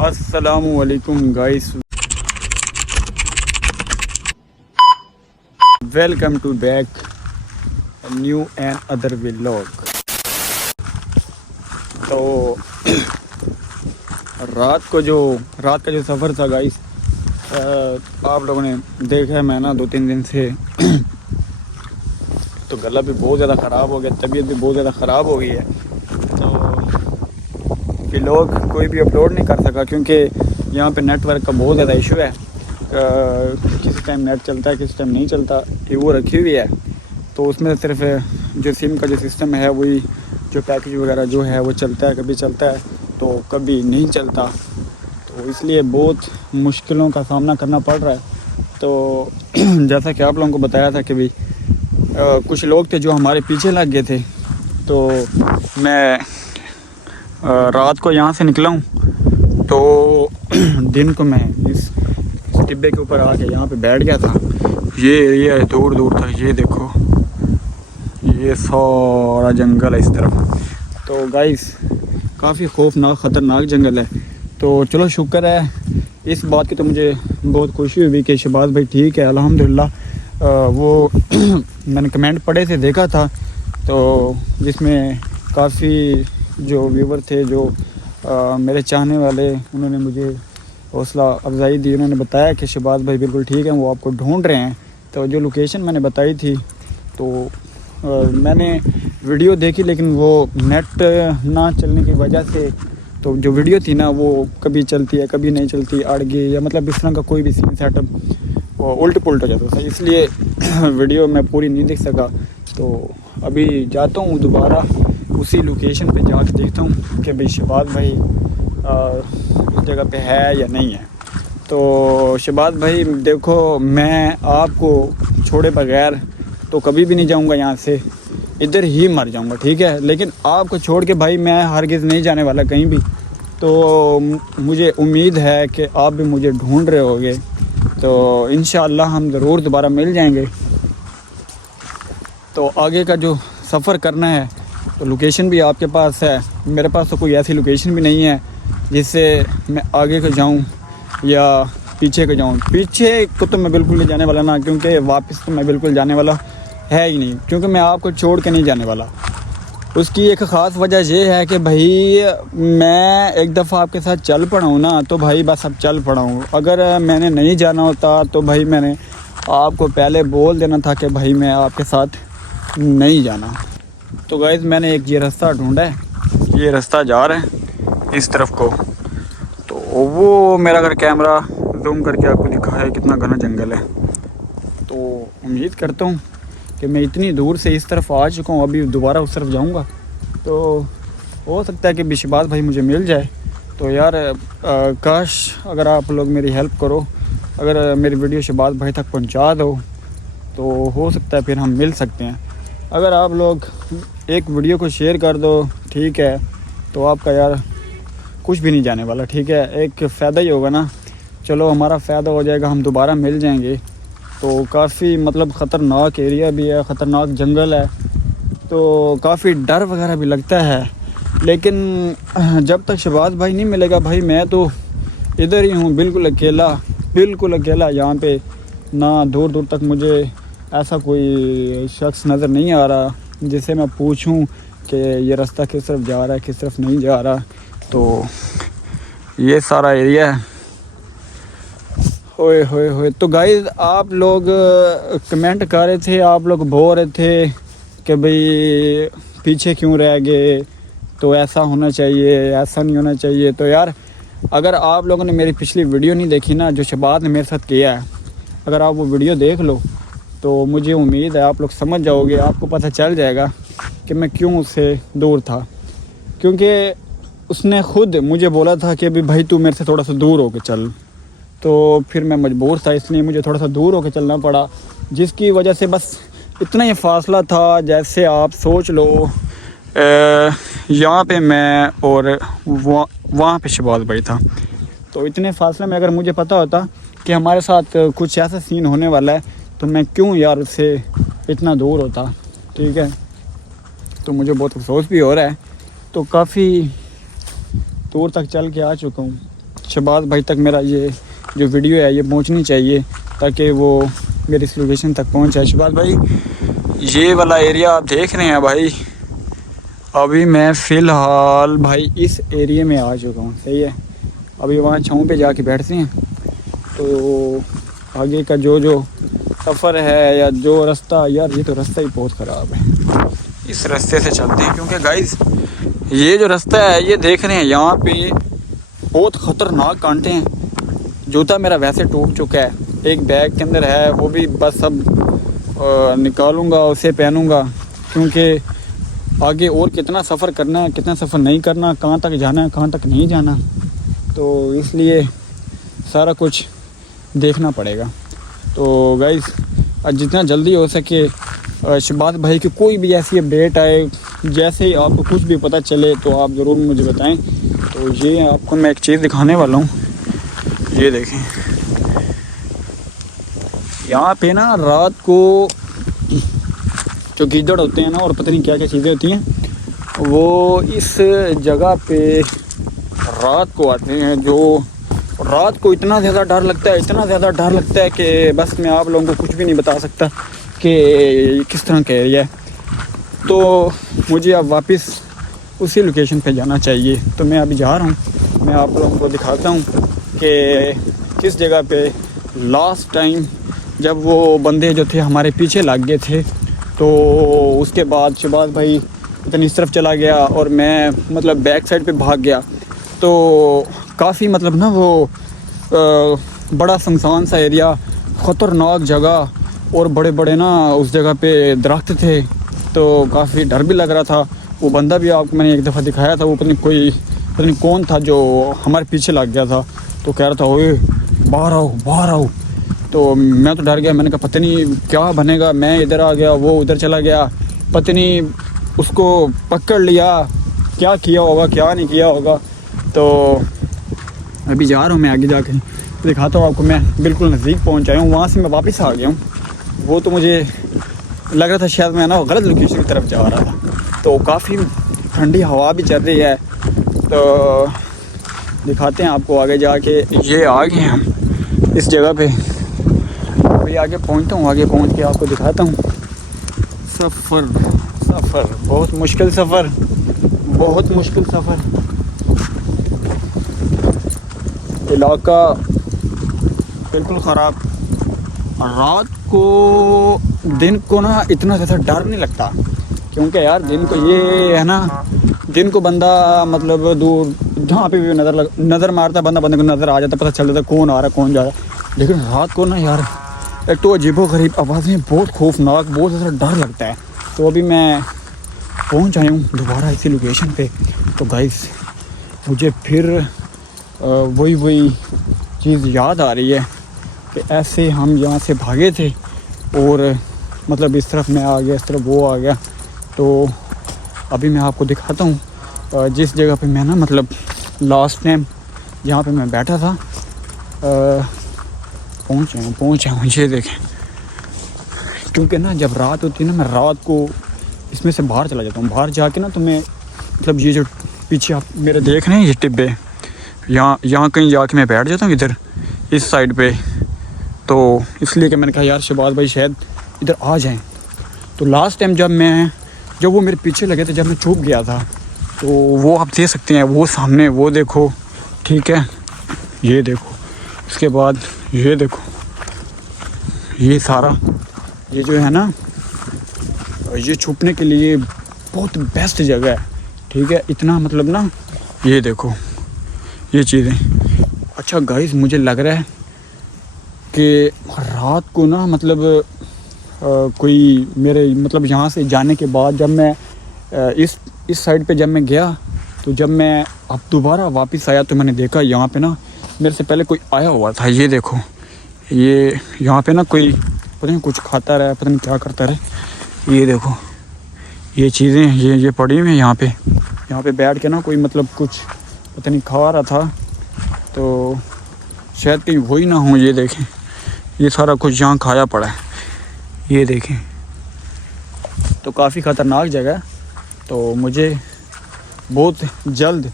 अस्सलामुअलैकुम guys, welcome to back new and other vlog. तो रात का जो सफ़र था गाइस, आप लोगों ने देखा है। मैं ना 2-3 दिन से तो गला भी बहुत ज़्यादा ख़राब हो गया, तबीयत भी बहुत ज़्यादा ख़राब हो गई है। तो व्लॉग कोई भी अपलोड नहीं कर सका क्योंकि यहाँ पे नेटवर्क का बहुत ज़्यादा इशू है। किसी टाइम नेट चलता है, किसी टाइम नहीं चलता। ये वो रखी हुई है, तो उसमें सिर्फ जो सिम का जो सिस्टम है वही, जो पैकेज वगैरह जो है वो चलता है, कभी चलता है तो कभी नहीं चलता। तो इसलिए बहुत मुश्किलों का सामना करना पड़ रहा है। तो जैसा कि आप लोगों को बताया था कि भाई कुछ लोग थे जो हमारे पीछे लग गए थे। तो मैं रात को यहाँ से निकला हूँ, तो दिन को मैं इस टिब्बे के ऊपर आके यहाँ पे बैठ गया था। ये एरिया है दूर दूर तक, ये देखो, ये सारा जंगल है इस तरफ। तो गाइस काफ़ी खौफनाक ख़तरनाक जंगल है। तो चलो शुक्र है इस बात की, तो मुझे बहुत खुशी हुई कि शहबाज भाई ठीक है अल्हम्दुलिल्लाह। वो मैंने कमेंट पढ़े थे, देखा था, तो जिसमें काफ़ी जो व्यूवर थे, जो मेरे चाहने वाले, उन्होंने मुझे हौसला अफजाई दी। उन्होंने बताया कि शहबाज भाई बिल्कुल ठीक है, वो आपको ढूंढ रहे हैं। तो जो लोकेशन मैंने बताई थी, तो मैंने वीडियो देखी, लेकिन वो नेट ना चलने की वजह से तो जो वीडियो थी ना वो कभी चलती है, कभी नहीं चलती, अड़ गई, या मतलब इस तरह का कोई भी सीन सेटअप वो उल्ट पुल्ट हो जाता था, इसलिए वीडियो मैं पूरी नहीं देख सका। तो अभी जाता हूँ दोबारा उसी लोकेशन पे जाके देखता हूँ कि भाई शहबाज भाई उस जगह पे है या नहीं है। तो शहबाज भाई देखो, मैं आपको छोड़े बगैर तो कभी भी नहीं जाऊँगा यहाँ से, इधर ही मर जाऊँगा, ठीक है। लेकिन आपको छोड़ के भाई मैं हरगिज़ नहीं जाने वाला कहीं भी। तो मुझे उम्मीद है कि आप भी मुझे ढूंढ रहे होगे, तो इंशाअल्लाह हम ज़रूर दोबारा मिल जाएंगे। तो आगे का जो सफ़र करना है, तो लोकेशन भी आपके पास है, मेरे पास तो कोई ऐसी लोकेशन भी नहीं है जिससे मैं आगे को जाऊं या पीछे को जाऊं। पीछे को तो मैं बिल्कुल नहीं जाने वाला ना, क्योंकि वापस तो मैं बिल्कुल जाने वाला है ही नहीं, क्योंकि मैं आपको छोड़ के नहीं जाने वाला। उसकी एक ख़ास वजह यह है कि भाई मैं एक दफ़ा आपके साथ चल पड़ा हूँ ना, तो भाई बस अब चल पड़ा हूँ। अगर मैंने नहीं जाना होता तो भाई मैंने आपको पहले बोल देना था कि भाई मैं आपके साथ नहीं जाना। तो गाइस मैंने एक ये रास्ता ढूंढा है, ये रास्ता जा रहा है इस तरफ को। तो वो मेरा अगर कैमरा जूम करके आपको दिखा है कितना घना जंगल है। तो उम्मीद करता हूँ कि मैं इतनी दूर से इस तरफ आ चुका हूँ, अभी दोबारा उस तरफ जाऊँगा तो हो सकता है कि शहबाज भाई मुझे मिल जाए। तो यार काश अगर आप लोग मेरी हेल्प करो, अगर मेरी वीडियो शहबाज भाई तक पहुँचा दो तो हो सकता है फिर हम मिल सकते हैं। अगर आप लोग एक वीडियो को शेयर कर दो, ठीक है, तो आपका यार कुछ भी नहीं जाने वाला, ठीक है, एक फ़ायदा ही होगा ना। चलो हमारा फ़ायदा हो जाएगा, हम दोबारा मिल जाएंगे। तो काफ़ी मतलब ख़तरनाक एरिया भी है, ख़तरनाक जंगल है, तो काफ़ी डर वगैरह भी लगता है। लेकिन जब तक शहबाज भाई नहीं मिलेगा भाई, मैं तो इधर ही हूँ, बिल्कुल अकेला यहाँ पे। ना दूर दूर तक मुझे ऐसा कोई शख्स नज़र नहीं आ रहा जिससे मैं पूछूं कि ये रास्ता किस तरफ जा रहा है, किस तरफ नहीं जा रहा। तो ये सारा एरिया है। ओए होए होए। तो गाइस आप लोग कमेंट कर रहे थे, आप लोग बोल रहे थे कि भाई पीछे क्यों रह गए, तो ऐसा होना चाहिए, ऐसा नहीं होना चाहिए। तो यार अगर आप लोगों ने मेरी पिछली वीडियो नहीं देखी ना, जो शहबाज ने मेरे साथ किया है, अगर आप वो वीडियो देख लो तो मुझे उम्मीद है आप लोग समझ जाओगे, आपको पता चल जाएगा कि मैं क्यों उससे दूर था। क्योंकि उसने खुद मुझे बोला था कि अभी भाई तू मेरे से थोड़ा सा दूर होके चल, तो फिर मैं मजबूर था, इसलिए मुझे थोड़ा सा दूर होके चलना पड़ा, जिसकी वजह से बस इतना ही फासला था। जैसे आप सोच लो यहाँ पे मैं और वहाँ पे शहबाज भाई था, तो इतने फासले में अगर मुझे पता होता कि हमारे साथ कुछ ऐसा सीन होने वाला है, तो मैं क्यों यार उससे इतना दूर होता, ठीक है। तो मुझे बहुत अफसोस भी हो रहा है। तो काफ़ी दूर तक चल के आ चुका हूँ। शहबाज भाई तक मेरा ये जो वीडियो है ये पहुंचनी चाहिए, ताकि वो मेरी इस लोकेशन तक पहुंच जाए। शहबाज भाई, ये वाला एरिया आप देख रहे हैं भाई, अभी मैं फ़िलहाल भाई इस एरिया में आ चुका हूँ, सही है। अभी वहाँ छाँव पे जाके बैठते हैं, तो आगे का जो सफ़र है या जो रास्ता, यार ये तो रास्ता ही बहुत ख़राब है, इस रास्ते से चलते हैं। क्योंकि गाइस ये जो रास्ता है ये देख रहे हैं, यहाँ पे बहुत ख़तरनाक कांटे हैं। जूता मेरा वैसे टूट चुका है, एक बैग के अंदर है, वो भी बस अब निकालूंगा उसे पहनूंगा, क्योंकि आगे और कितना सफ़र करना है, कितना सफ़र नहीं करना, कहाँ तक जाना है कहाँ तक नहीं जाना, तो इसलिए सारा कुछ देखना पड़ेगा। तो गाइस जितना जल्दी हो सके शहबाज भाई की कोई भी ऐसी अपडेट आए, जैसे ही आपको कुछ भी पता चले तो आप ज़रूर मुझे बताएं। तो ये आपको मैं एक चीज़ दिखाने वाला हूँ, ये देखें, यहाँ पे ना रात को जो गीदड़ होते हैं ना, और पता नहीं क्या क्या चीज़ें होती हैं, वो इस जगह पे रात को आते हैं। जो रात को इतना ज़्यादा डर लगता है, इतना ज़्यादा डर लगता है कि बस मैं आप लोगों को कुछ भी नहीं बता सकता कि किस तरह का एरिया है। तो मुझे अब वापस उसी लोकेशन पे जाना चाहिए, तो मैं अभी जा रहा हूँ। मैं आप लोगों को दिखाता हूँ कि किस जगह पे लास्ट टाइम जब वो बंदे जो थे हमारे पीछे लग गए थे, तो उसके बाद शहबाज भाई इतनी इस तरफ चला गया और मैं मतलब बैक साइड पे भाग गया। तो काफ़ी मतलब ना वो बड़ा सुनसान सा एरिया, ख़तरनाक जगह, और बड़े बड़े ना उस जगह पे दरख्त थे, तो काफ़ी डर भी लग रहा था। वो बंदा भी आपको मैंने एक दफ़ा दिखाया था, वो पता नहीं कौन था जो हमारे पीछे लग गया था, तो कह रहा था ओए बाहर आओ बाहर आओ। तो मैं तो डर गया, मैंने कहा पता नहीं क्या बनेगा, मैं इधर आ गया, वो उधर चला गया, पता नहीं उसको पकड़ लिया, क्या किया होगा क्या नहीं किया होगा। तो अभी जा रहा हूँ मैं, आगे जाकर दिखाता हूँ आपको। मैं बिल्कुल नज़दीक पहुँच आया हूँ, वहाँ से मैं वापस आ गया हूँ। वो तो मुझे लग रहा था शायद मैं ना गलत लोकेशन की तरफ जा रहा था। तो काफ़ी ठंडी हवा भी चल रही है, तो दिखाते हैं आपको आगे जाके। ये आ गए हम इस जगह पे, अभी आगे पहुँचता हूँ, आगे पहुँच के आपको दिखाता हूँ। सफ़र बहुत मुश्किल सफ़र, बहुत मुश्किल सफ़र। इलाका बिल्कुल ख़राब। रात को दिन को ना इतना ज़्यादा डर नहीं लगता, क्योंकि यार दिन को ये है ना, दिन को बंदा मतलब दूर जहाँ पे भी नज़र मारता बंदे को नज़र आ जाता, पता चल जाता कौन आ रहा कौन जा रहा। लेकिन रात को ना यार एक तो अजीबोगरीब आवाज़ें, बहुत खौफनाक, बहुत ज़्यादा डर लगता है। तो अभी मैं पहुँच आया हूँ दोबारा इसी लोकेशन पे। तो गाइस मुझे फिर वही चीज़ याद आ रही है कि ऐसे हम यहाँ से भागे थे, और मतलब इस तरफ मैं आ गया, इस तरफ वो आ गया। तो अभी मैं आपको दिखाता हूँ जिस जगह पे मैं ना मतलब लास्ट टाइम जहाँ पे मैं बैठा था, पहुँच आया हूँ। ये देखें, क्योंकि ना जब रात होती है ना, मैं रात को इसमें से बाहर चला जाता हूँ। बाहर जाके ना तो मैं मतलब ये जो पीछे आप मेरे देख रहे हैं ये टिब्बे, यहाँ कहीं जाके मैं बैठ जाता हूँ इधर इस साइड पे। तो इसलिए कि मैंने कहा यार शहबाज भाई शायद इधर आ जाएं। तो लास्ट टाइम जब वो मेरे पीछे लगे थे, जब मैं छुप गया था, तो वो आप देख सकते हैं, वो सामने वो देखो, ठीक है, ये देखो, उसके बाद ये देखो, ये सारा ये जो है ना, ये छुपने के लिए बहुत बेस्ट जगह है, ठीक है। इतना मतलब ना, ये देखो ये चीज़ें। अच्छा गाइस, मुझे लग रहा है कि रात को ना मतलब कोई मेरे मतलब यहाँ से जाने के बाद जब मैं इस साइड पे जब मैं गया, तो जब मैं अब दोबारा वापस आया तो मैंने देखा यहाँ पे ना मेरे से पहले कोई आया हुआ था। ये देखो, ये यहाँ पे ना कोई पता नहीं कुछ खाता रहा, पता नहीं क्या करता रहा। ये देखो ये चीज़ें ये पड़ी हुई हैं यहाँ पे बैठ के ना कोई मतलब कुछ पता नहीं खा रहा था, तो शायद कहीं वही ना हो। ये देखें, ये सारा कुछ यहाँ खाया पड़ा है, ये देखें। तो काफ़ी ख़तरनाक जगह है। तो मुझे बहुत जल्द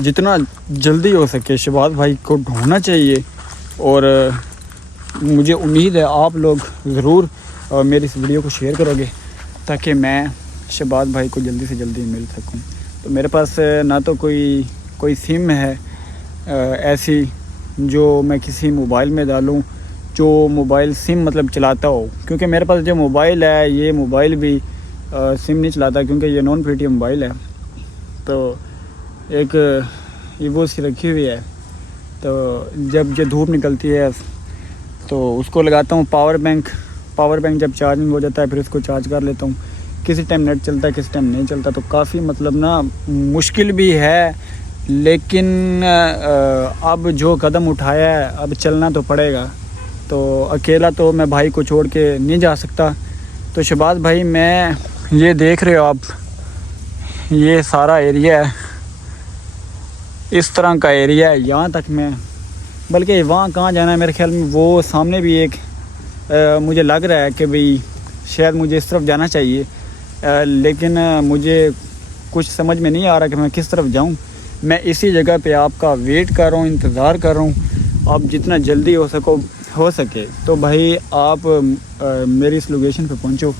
जितना जल्दी हो सके शहबाज भाई को ढूंढना चाहिए। और मुझे उम्मीद है आप लोग ज़रूर मेरी इस वीडियो को शेयर करोगे ताकि मैं शहबाज भाई को जल्दी से जल्दी मिल सकूं। तो मेरे पास ना तो कोई सिम है ऐसी जो मैं किसी मोबाइल में डालूं जो मोबाइल सिम मतलब चलाता हो, क्योंकि मेरे पास जो मोबाइल है ये मोबाइल भी सिम नहीं चलाता क्योंकि ये नॉन पेटीएम मोबाइल है। तो एक ईवो सी रखी हुई है, तो जब जो धूप निकलती है तो उसको लगाता हूँ पावर बैंक जब चार्जिंग हो जाता है फिर उसको चार्ज कर लेता हूँ। किसी टाइम नेट चलता है किसी टाइम नहीं चलता, तो काफ़ी मतलब ना मुश्किल भी है, लेकिन अब जो कदम उठाया है अब चलना तो पड़ेगा। तो अकेला तो मैं भाई को छोड़ के नहीं जा सकता। तो शहबाज भाई मैं ये देख रहे हो आप, ये सारा एरिया है, इस तरह का एरिया है, यहाँ तक मैं बल्कि वहाँ कहाँ जाना है मेरे ख्याल में वो सामने भी एक मुझे लग रहा है कि भाई शायद मुझे इस तरफ जाना चाहिए, लेकिन मुझे कुछ समझ में नहीं आ रहा कि मैं किस तरफ जाऊँ। मैं इसी जगह पे आपका वेट कर रहा हूँ, इंतज़ार कर रहा हूँ। आप जितना जल्दी हो सके तो भाई आप मेरी इस लोकेशन पे पहुँचो,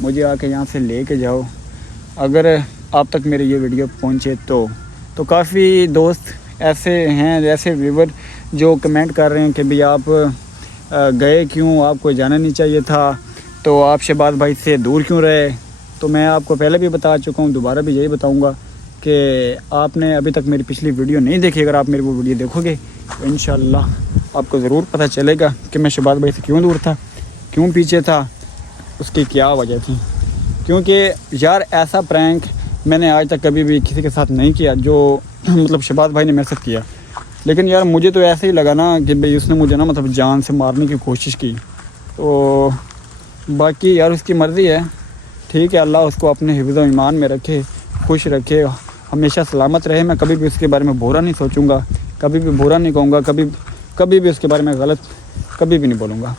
मुझे आके यहाँ से ले के जाओ। अगर आप तक मेरी ये वीडियो पहुँचे तो काफ़ी दोस्त ऐसे हैं, ऐसे व्यूवर जो कमेंट कर रहे हैं कि भाई आप गए क्यों, आपको जाना नहीं चाहिए था, तो आप शहबाज भाई से दूर क्यों रहे। तो मैं आपको पहले भी बता चुका हूँ, दोबारा भी यही बताऊँगा कि आपने अभी तक मेरी पिछली वीडियो नहीं देखी। अगर आप मेरी वो वीडियो देखोगे तो इंशाल्लाह आपको ज़रूर पता चलेगा कि मैं शहबाज भाई से क्यों दूर था, क्यों पीछे था, उसकी क्या वजह थी। क्योंकि यार ऐसा प्रैंक मैंने आज तक कभी भी किसी के साथ नहीं किया जो मतलब शहबाज भाई ने मेरे साथ किया। लेकिन यार मुझे तो ऐसे ही लगा ना कि भाई उसने मुझे ना मतलब जान से मारने की कोशिश की। तो बाकी यार उसकी मर्ज़ी है, ठीक है, अल्लाह उसको अपने हिफ्ज़ और ईमान में रखे, खुश रखे, हमेशा सलामत रहे। मैं कभी भी उसके बारे में बुरा नहीं सोचूंगा, कभी भी बुरा नहीं कहूँगा, कभी भी उसके बारे में गलत कभी भी नहीं बोलूँगा।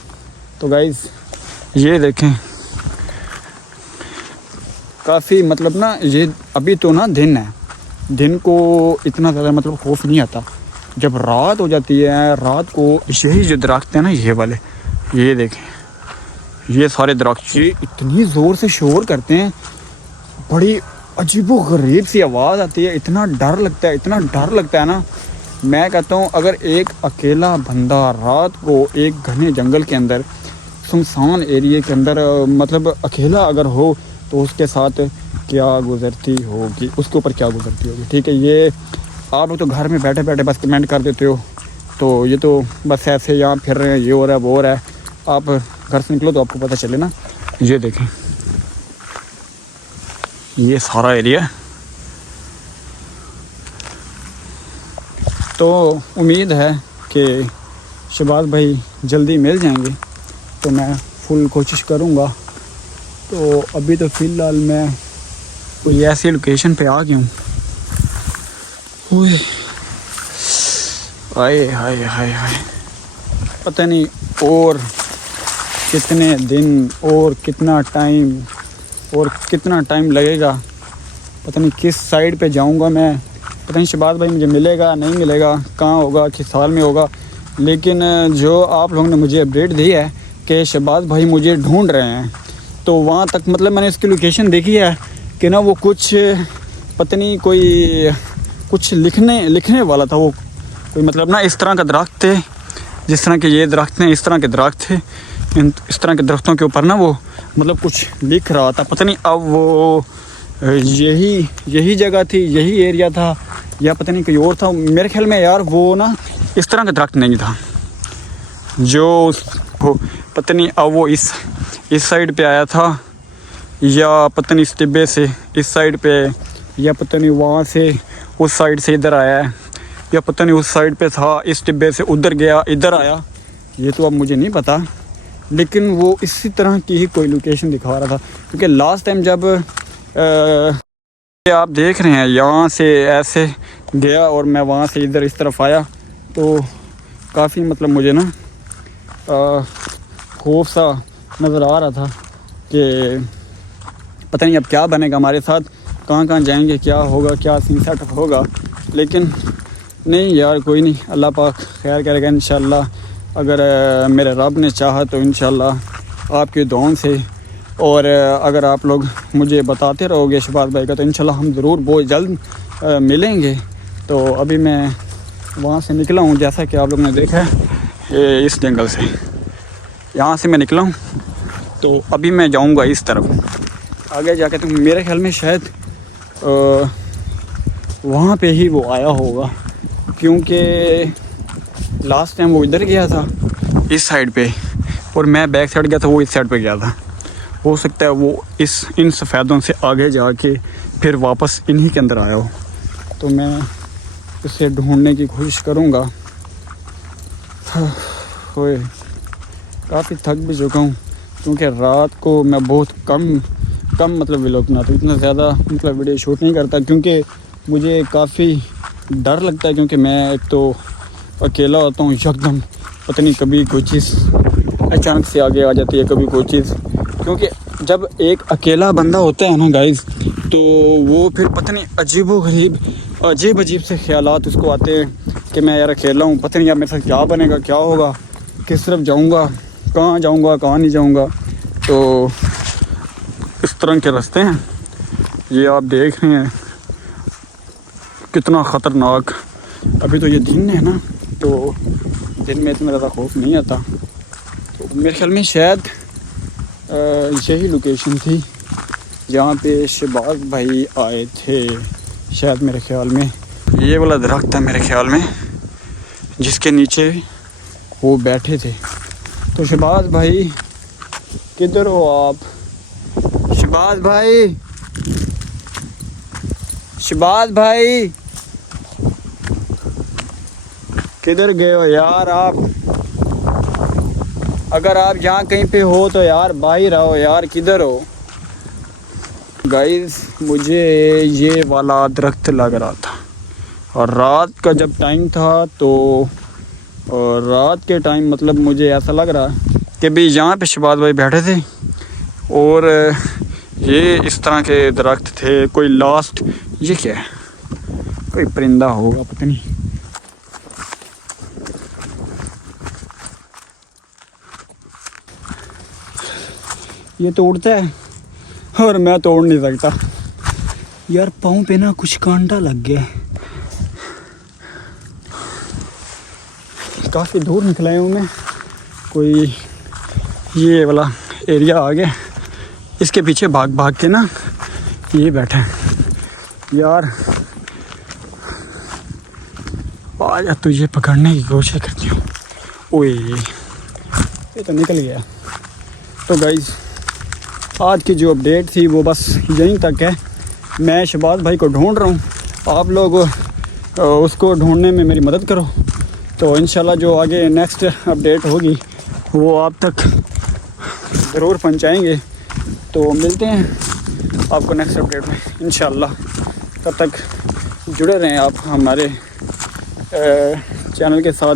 तो गाइज़ ये देखें, काफ़ी मतलब ना ये अभी तो ना दिन है, दिन को इतना ज़्यादा मतलब खौफ नहीं आता। जब रात हो जाती है, रात को यही जो दरख्त है ना ये वाले, ये देखें ये सारे दरख्त ये इतनी ज़ोर से शोर करते हैं, बड़ी अजीबो गरीब सी आवाज़ आती है, इतना डर लगता है ना। मैं कहता हूँ अगर एक अकेला बंदा रात को एक घने जंगल के अंदर सुनसान एरिया के अंदर मतलब अकेला अगर हो तो उसके साथ क्या गुजरती होगी, उसके ऊपर क्या गुजरती होगी। ठीक है, ये आप लोग तो घर में बैठे बैठे बस कमेंट कर देते हो, तो ये तो बस ऐसे यहाँ फिर रहे हैं, ये हो रहा है वो हो रहा है। आप घर से निकलो तो आपको पता चले ना। ये देखें ये सारा एरिया। तो उम्मीद है कि शहबाज भाई जल्दी मिल जाएंगे, तो मैं फुल कोशिश करूँगा। तो अभी तो फ़िलहाल मैं कोई ऐसी लोकेशन पे आ गया हूँ। हाय हाय हाय हाय, पता नहीं और कितने दिन और कितना टाइम लगेगा, पता नहीं किस साइड पे जाऊंगा मैं, पता नहीं शहबाज भाई मुझे मिलेगा नहीं मिलेगा, कहाँ होगा, किस साल में होगा। लेकिन जो आप लोगों ने मुझे अपडेट दी है कि शहबाज भाई मुझे ढूंढ रहे हैं, तो वहाँ तक मतलब मैंने इसकी लोकेशन देखी है कि ना वो कुछ पता नहीं कोई कुछ लिखने वाला था, वो कोई मतलब ना इस तरह का दरख्त थे, जिस तरह के ये दरख्त हैं इस तरह के दरख्त थे, इस तरह के दरख्तों के ऊपर ना वो मतलब कुछ लिख रहा था। पता नहीं अब वो यही जगह थी, यही एरिया था, या पता नहीं कोई और था। मेरे ख्याल में यार वो ना इस तरह का दरख्त नहीं था जो वो पता नहीं अब वो इस साइड पे आया था, या पता नहीं इस टिब्बे से इस साइड पे, या पता नहीं वहाँ से उस साइड से इधर आया है, या पता नहीं उस साइड पे था इस टिब्बे से उधर गया इधर आया, ये तो अब मुझे नहीं पता। लेकिन वो इसी तरह की ही कोई लोकेशन दिखा रहा था, क्योंकि लास्ट टाइम जब आप देख रहे हैं यहाँ से ऐसे गया और मैं वहाँ से इधर इस तरफ आया, तो काफ़ी मतलब मुझे ना खौफ सा नज़र आ रहा था कि पता नहीं अब क्या बनेगा हमारे साथ, कहाँ जाएंगे, क्या होगा, क्या सीन सेटअप होगा। लेकिन नहीं यार, कोई नहीं, अल्लाह पाक खैर करेगा इंशाल्लाह। अगर मेरे रब ने चाहा तो इंशाल्लाह आपकी दुआओं से, और अगर आप लोग मुझे बताते रहोगे शहबाज भाई का, तो इंशाल्लाह हम ज़रूर बहुत जल्द मिलेंगे। तो अभी मैं वहाँ से निकला हूँ, जैसा कि आप लोग ने देखा है इस जंगल से, यहाँ से मैं निकला हूँ। तो अभी मैं जाऊँगा इस तरफ आगे जाके, तो मेरे ख्याल में शायद वहाँ पे ही वो आया होगा, क्योंकि लास्ट टाइम वो इधर गया था इस साइड पे, और मैं बैक साइड गया था, वो इस साइड पे गया था। हो सकता है वो इन सफ़ेदों से आगे जाके फिर वापस इन्हीं के अंदर आया हो। तो मैं उसे ढूंढने की कोशिश करूँगा। होए काफ़ी थक भी चुका हूँ, क्योंकि रात को मैं बहुत कम मतलब व्लॉग बनाता हूँ, इतना ज़्यादा मतलब वीडियो शूट नहीं करता, क्योंकि मुझे काफ़ी डर लगता है। क्योंकि मैं एक तो अकेला होता हूँ, एकदम पता नहीं कभी कोई चीज़ अचानक से आगे आ जाती है, कभी कोई चीज़। क्योंकि जब एक अकेला बंदा होता है ना गाइस, तो वो फिर पता नहीं अजीब से ख्यालात उसको आते हैं कि मैं यार अकेला हूँ, पता नहीं यार मेरे साथ क्या बनेगा, क्या होगा, किस तरफ जाऊँगा, कहाँ जाऊँगा, कहाँ नहीं जाऊँगा। तो इस तरह के रास्ते हैं ये, आप देख रहे हैं कितना ख़तरनाक। अभी तो ये दिन है ना, तो दिन में इतना ज़्यादा खौफ नहीं आता। तो मेरे ख्याल में शायद यही लोकेशन थी जहाँ पे शहबाज भाई आए थे, शायद मेरे ख्याल में ये वाला दरख्त था मेरे ख्याल में, जिसके नीचे वो बैठे थे। तो शहबाज भाई किधर हो आप? शहबाज भाई, शहबाज भाई किधर गए हो यार आप? अगर आप यहाँ कहीं पे हो तो यार बाहर आओ यार, किधर हो? गाइस मुझे ये वाला दरख्त लग रहा था, और रात का जब टाइम था, तो रात के टाइम मतलब मुझे ऐसा लग रहा कि भी यहाँ पे शहबाज भाई बैठे थे, और ये इस तरह के दरख्त थे। कोई लास्ट, ये क्या है, कोई परिंदा होगा पता नहीं। ये तो उड़ता है और मैं तोड़ नहीं सकता यार, पाँव पे ना कुछ कांटा लग गया। काफ़ी दूर निकला हूँ मैं, कोई ये वाला एरिया आ गया, इसके पीछे भाग के ना ये बैठा है यार। आजा तुझे पकड़ने की कोशिश करती हूँ। ओए ये तो निकल गया। तो गाइस आज की जो अपडेट थी वो बस यहीं तक है। मैं शहबाज भाई को ढूंढ रहा हूँ, आप लोग उसको ढूंढने में मेरी मदद करो। तो इंशाल्लाह जो आगे नेक्स्ट अपडेट होगी वो आप तक ज़रूर पहुँचाएँगे। तो मिलते हैं आपको नेक्स्ट अपडेट में इंशाल्लाह। तब तक जुड़े रहें आप हमारे चैनल के साथ,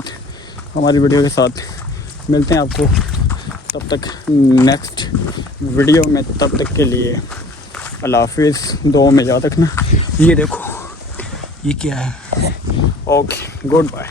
हमारी वीडियो के साथ। मिलते हैं आपको तब तक नेक्स्ट वीडियो में। तब तक के लिए अल्लाह हाफिज़, दुआ में याद रखना। ये देखो ये क्या है। Okay, good bye.